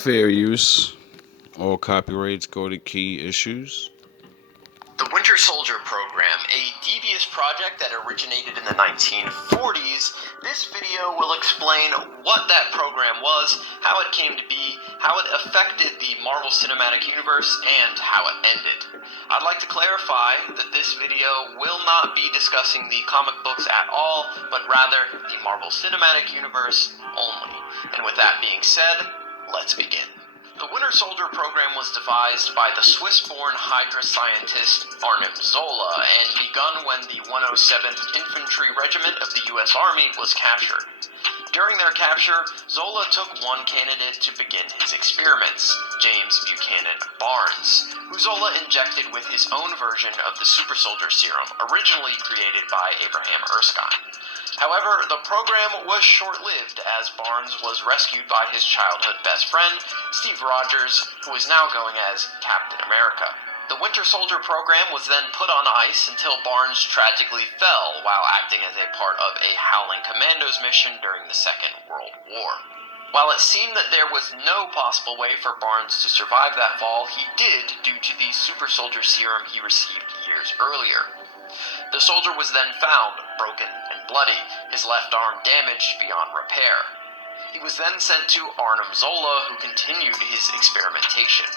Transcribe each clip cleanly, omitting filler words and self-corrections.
Fair use. All copyrights go to key issues. The Winter Soldier program, a devious project that originated in the 1940s, this video will explain what that program was, how it came to be, how it affected the Marvel Cinematic Universe, and how it ended. I'd like to clarify that this video will not be discussing the comic books at all, but rather the Marvel Cinematic Universe only. And with that being said, let's begin. The Winter Soldier program was devised by the Swiss-born Hydra scientist Arnim Zola and begun when the 107th Infantry Regiment of the U.S. Army was captured. During their capture, Zola took one candidate to begin his experiments, James Buchanan Barnes, who Zola injected with his own version of the Super Soldier Serum, originally created by Abraham Erskine. However, the program was short-lived as Barnes was rescued by his childhood best friend, Steve Rogers, who is now going as Captain America. The Winter Soldier program was then put on ice until Barnes tragically fell while acting as a part of a Howling Commandos mission during the Second World War. While it seemed that there was no possible way for Barnes to survive that fall, he did due to the Super Soldier Serum he received years earlier. The soldier was then found, broken and bloody, his left arm damaged beyond repair. He was then sent to Arnim Zola, who continued his experimentation.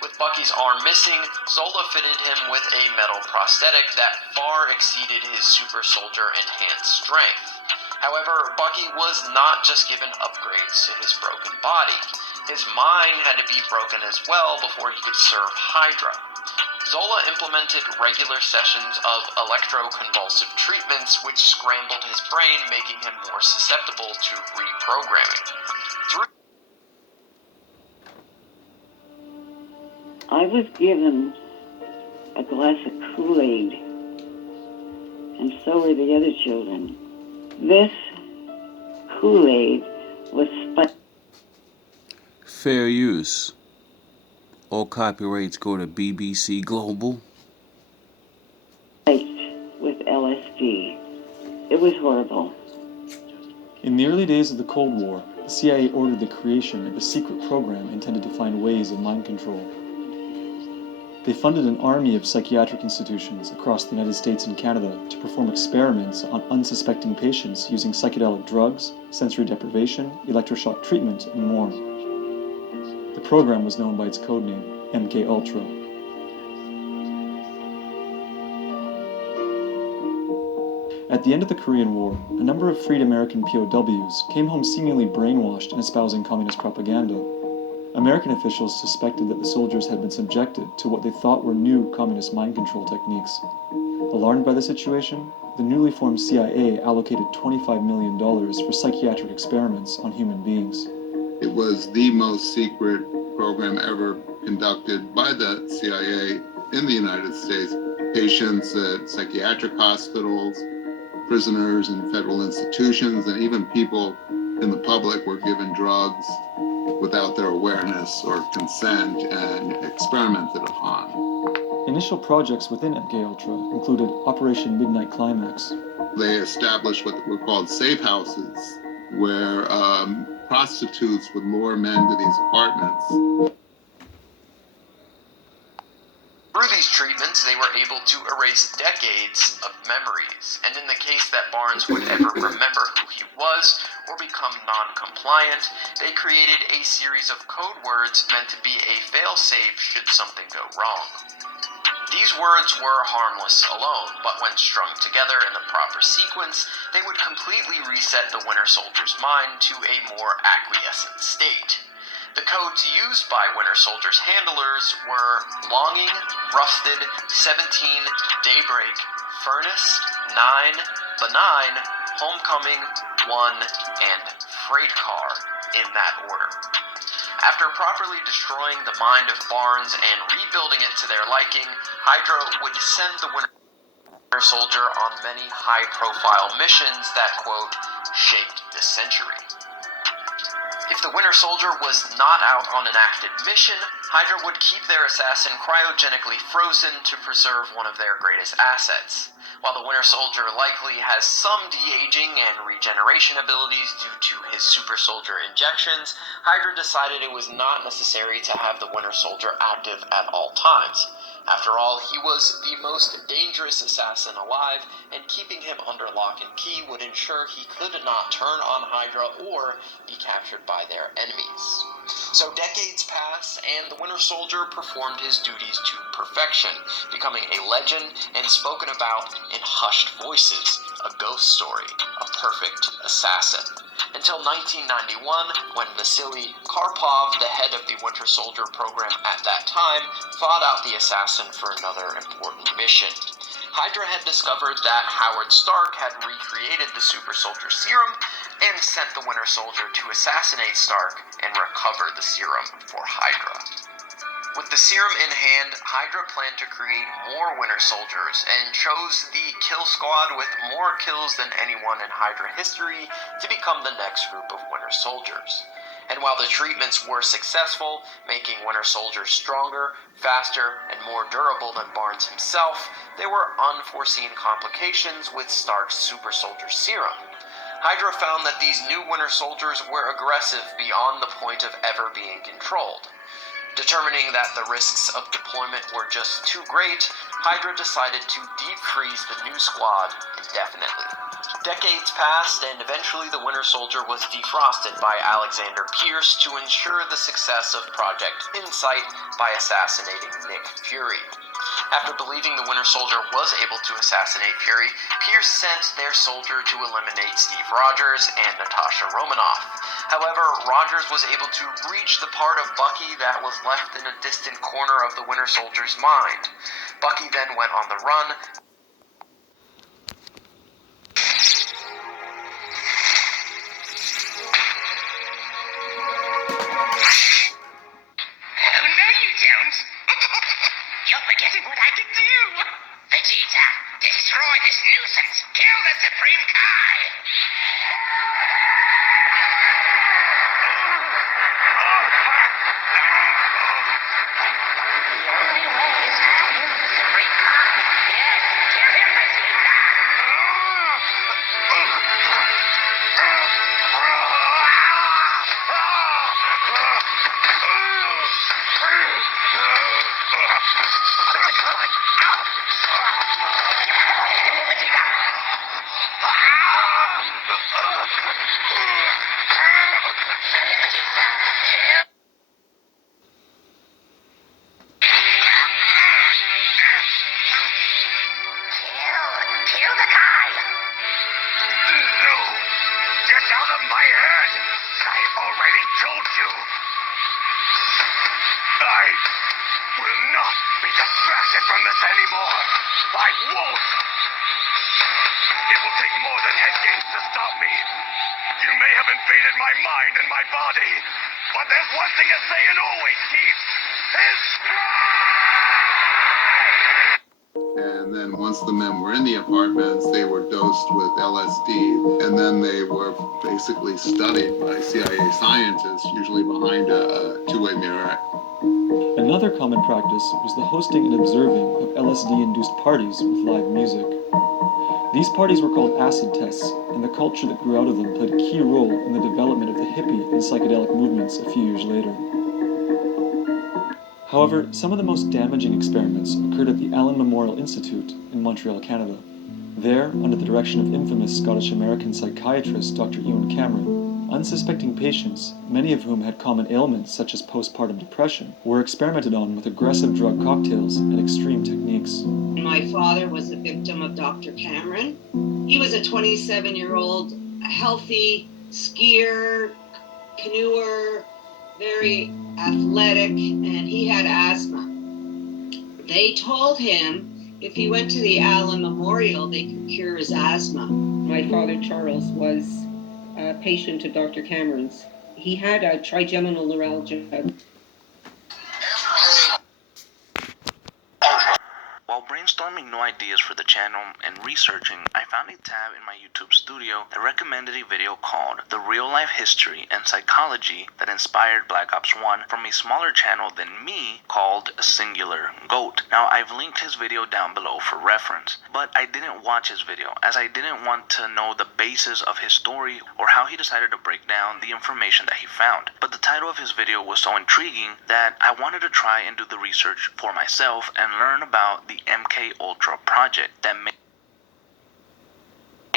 With Bucky's arm missing, Zola fitted him with a metal prosthetic that far exceeded his super soldier enhanced strength. However, Bucky was not just given upgrades to his broken body. His mind had to be broken as well before he could serve Hydra. Zola implemented regular sessions of electroconvulsive treatments which scrambled his brain, making him more susceptible to reprogramming. I was given a glass of Kool-Aid, and so were the other children. This Kool-Aid was spiked. Fair use. All copyrights go to BBC Global. With LSD. It was horrible. In the early days of the Cold War, the CIA ordered the creation of a secret program intended to find ways of mind control. They funded an army of psychiatric institutions across the United States and Canada to perform experiments on unsuspecting patients using psychedelic drugs, sensory deprivation, electroshock treatment, and more. The program was known by its codename, MKUltra. At the end of the Korean War, a number of freed American POWs came home seemingly brainwashed and espousing communist propaganda. American officials suspected that the soldiers had been subjected to what they thought were new communist mind control techniques. Alarmed by the situation, the newly formed CIA allocated $25 million for psychiatric experiments on human beings. It was the most secret program ever conducted by the CIA in the United States. Patients at psychiatric hospitals, prisoners in federal institutions, and even people in the public were given drugs without their awareness or consent and experimented upon. Initial projects within MKUltra included Operation Midnight Climax. They established what were called safe houses, where prostitutes would lure men to these apartments. Through these treatments, they were able to erase decades of memories, and in the case that Barnes would ever remember who he was or become non-compliant, they created a series of code words meant to be a fail-safe should something go wrong. These words were harmless alone, but when strung together in the proper sequence, they would completely reset the Winter Soldier's mind to a more acquiescent state. The codes used by Winter Soldier's handlers were Longing, Rusted, 17, Daybreak, Furnace, 9, Benign, Homecoming, 1, and Freight Car, in that order. After properly destroying the mind of Barnes and rebuilding it to their liking, Hydra would send the Winter Soldier on many high-profile missions that, quote, shaped the century. If the Winter Soldier was not out on an active mission, Hydra would keep their assassin cryogenically frozen to preserve one of their greatest assets. While the Winter Soldier likely has some de-aging and regeneration abilities due to his super soldier injections, Hydra decided it was not necessary to have the Winter Soldier active at all times. After all, he was the most dangerous assassin alive, and keeping him under lock and key would ensure he could not turn on Hydra or be captured by their enemies. So decades pass, and the Winter Soldier performed his duties to perfection, becoming a legend and spoken about in hushed voices, a ghost story, a perfect assassin. Until 1991, when Vasily Karpov, the head of the Winter Soldier program at that time, fought out the assassin for another important mission. Hydra had discovered that Howard Stark had recreated the super soldier serum and sent the Winter Soldier to assassinate Stark and recover the serum for Hydra. With the serum in hand, Hydra planned to create more Winter Soldiers and chose the Kill Squad with more kills than anyone in Hydra history to become the next group of Winter Soldiers. And while the treatments were successful, making Winter Soldiers stronger, faster, and more durable than Barnes himself, there were unforeseen complications with Stark's super soldier serum. Hydra found that these new Winter Soldiers were aggressive beyond the point of ever being controlled. Determining that the risks of deployment were just too great, Hydra decided to deep freeze the new squad indefinitely. Decades passed, and eventually the Winter Soldier was defrosted by Alexander Pierce to ensure the success of Project Insight by assassinating Nick Fury. After believing the Winter Soldier was able to assassinate Fury, Pierce sent their soldier to eliminate Steve Rogers and Natasha Romanoff. However, Rogers was able to reach the part of Bucky that was left in a distant corner of the Winter Soldier's mind. Bucky then went on the run. Oh, no you don't. You're forgetting what I can do. Vegeta, destroy this nuisance. Kill the Supreme Kai. The only way is to kill the Supreme Kai. Yes, kill him, Vegeta. Kill the Kai. No, get out of my head. I've already told you. I will not be distracted from this anymore. I won't. It will take more than head games to stop me. You may have invaded my mind and my body, but there's one thing a Saiyan always keeps. His And then once the men were in the apartments, they were dosed with LSD, and then they were basically studied by CIA scientists, usually behind a two-way mirror. Another common practice was the hosting and observing of LSD-induced parties with live music. These parties were called acid tests, and the culture that grew out of them played a key role in the development of the hippie and psychedelic movements a few years later. However, some of the most damaging experiments occurred at the Allen Memorial Institute in Montreal, Canada. There, under the direction of infamous Scottish-American psychiatrist Dr. Ewan Cameron, unsuspecting patients, many of whom had common ailments such as postpartum depression, were experimented on with aggressive drug cocktails and extreme techniques. My father was a victim of Dr. Cameron. He was a 27-year-old, healthy skier, canoeer, very athletic, and he had asthma. They told him if he went to the Allen Memorial, they could cure his asthma. My father, Charles, was a patient of Dr. Cameron's. He had a trigeminal neuralgia. While brainstorming new ideas for the channel and researching, I found a tab in my YouTube studio that recommended a video called The Real Life History and Psychology that inspired Black Ops 1 from a smaller channel than me called Singular Goat. Now, I've linked his video down below for reference, but I didn't watch his video as I didn't want to know the basis of his story or how he decided to break down the information that he found. But the title of his video was so intriguing that I wanted to try and do the research for myself and learn about the MK Ultra project that may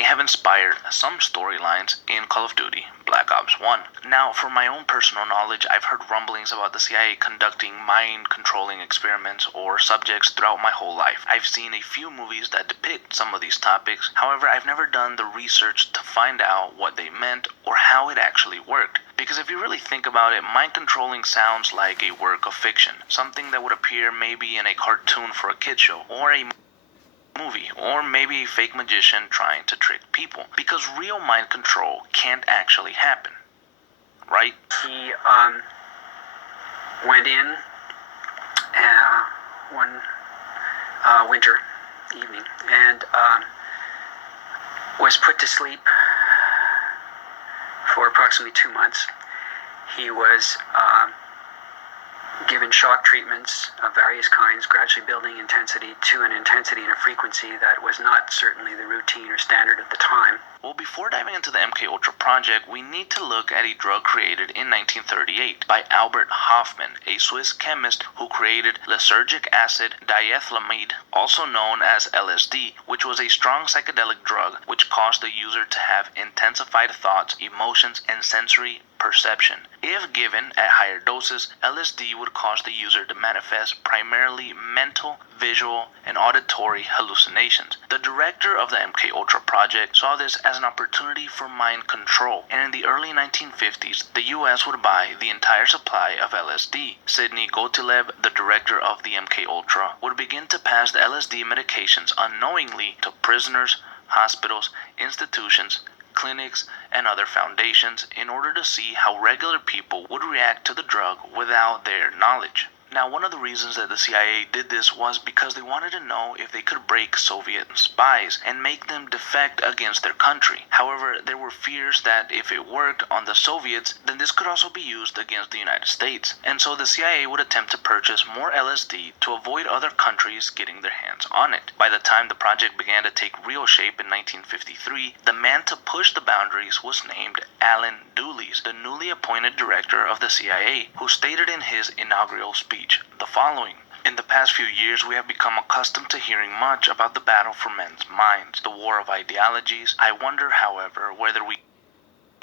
have inspired some storylines in Call of Duty Black Ops 1. Now, for my own personal knowledge, I've heard rumblings about the CIA conducting mind-controlling experiments or subjects throughout my whole life. I've seen a few movies that depict some of these topics. However, I've never done the research to find out what they meant or how it actually worked. Because if you really think about it, mind-controlling sounds like a work of fiction, something that would appear maybe in a cartoon for a kid show, or a movie, or maybe a fake magician trying to trick people, because real mind control can't actually happen, right? He went in one winter evening and was put to sleep for approximately 2 months. He was given shock treatments of various kinds, gradually building intensity to an intensity and a frequency that was not certainly the routine or standard at the time. Well, before diving into the MK Ultra project, we need to look at a drug created in 1938 by Albert Hofmann, a Swiss chemist who created lysergic acid diethylamide, also known as LSD, which was a strong psychedelic drug which caused the user to have intensified thoughts, emotions, and sensory perception. If given at higher doses, LSD would cause the user to manifest primarily mental, visual, and auditory hallucinations. The director of the MK Ultra project saw this as an opportunity for mind control, and in the early 1950s, the US would buy the entire supply of LSD. Sidney Gottlieb, the director of the MK Ultra, would begin to pass the LSD medications unknowingly to prisoners, hospitals, institutions, clinics, and other foundations in order to see how regular people would react to the drug without their knowledge. Now, one of the reasons that the CIA did this was because they wanted to know if they could break Soviet spies and make them defect against their country. However, there were fears that if it worked on the Soviets, then this could also be used against the United States. And so the CIA would attempt to purchase more LSD to avoid other countries getting their hands on it. By the time the project began to take real shape in 1953, the man to push the boundaries was named Alan Dulles, the newly appointed director of the CIA, who stated in his inaugural speech the following: "In the past few years, we have become accustomed to hearing much about the battle for men's minds, the war of ideologies. I wonder, however, whether we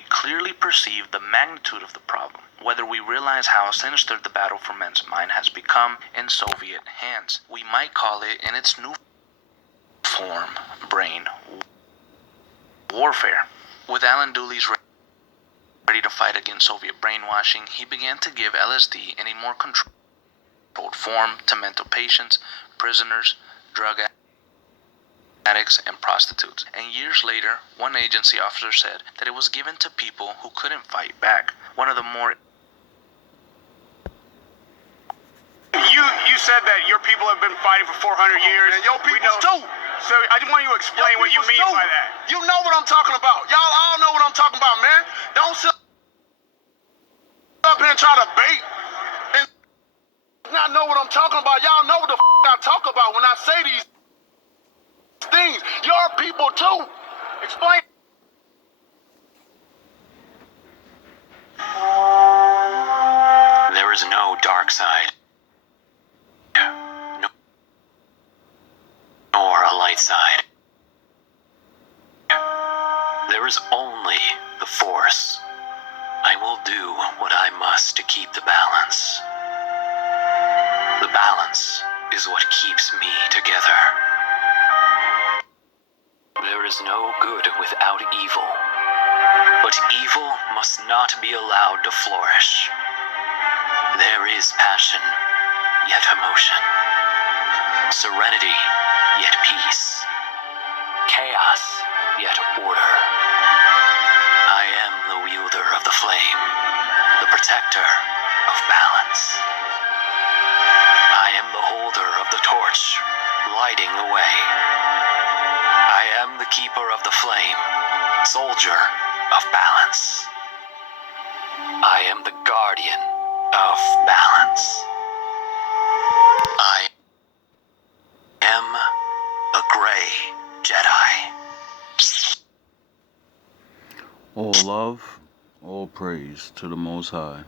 clearly perceive the magnitude of the problem, whether we realize how sinister the battle for men's mind has become in Soviet hands. We might call it, in its new form, brain warfare." With Alan Dulles ready to fight against Soviet brainwashing, he began to give LSD in a more controlled form to mental patients, prisoners, drug addicts, and prostitutes. And years later, one agency officer said that it was given to people who couldn't fight back. One of the more You said that your people have been fighting for 400 years. And your people too. So I just want you to explain what you mean by that. You know what I'm talking about. Y'all all know what I'm talking about, man. Don't sit up here and try to bait and not know what I'm talking about. Y'all know what the I talk about when I say these things. Your people too. Explain. There is no dark side, nor a light side. There is only the Force. I will do what I must to keep the balance. The balance is what keeps me together. There is no good without evil, but evil must not be allowed to flourish. There is passion, yet emotion. Serenity, yet peace. Chaos, yet order. I am the wielder of the flame, the protector of balance. I am the holder of the torch, lighting the way. am the keeper of the flame, soldier of balance. I am the guardian of balance. I am a gray Jedi. All love, all praise to the Most High.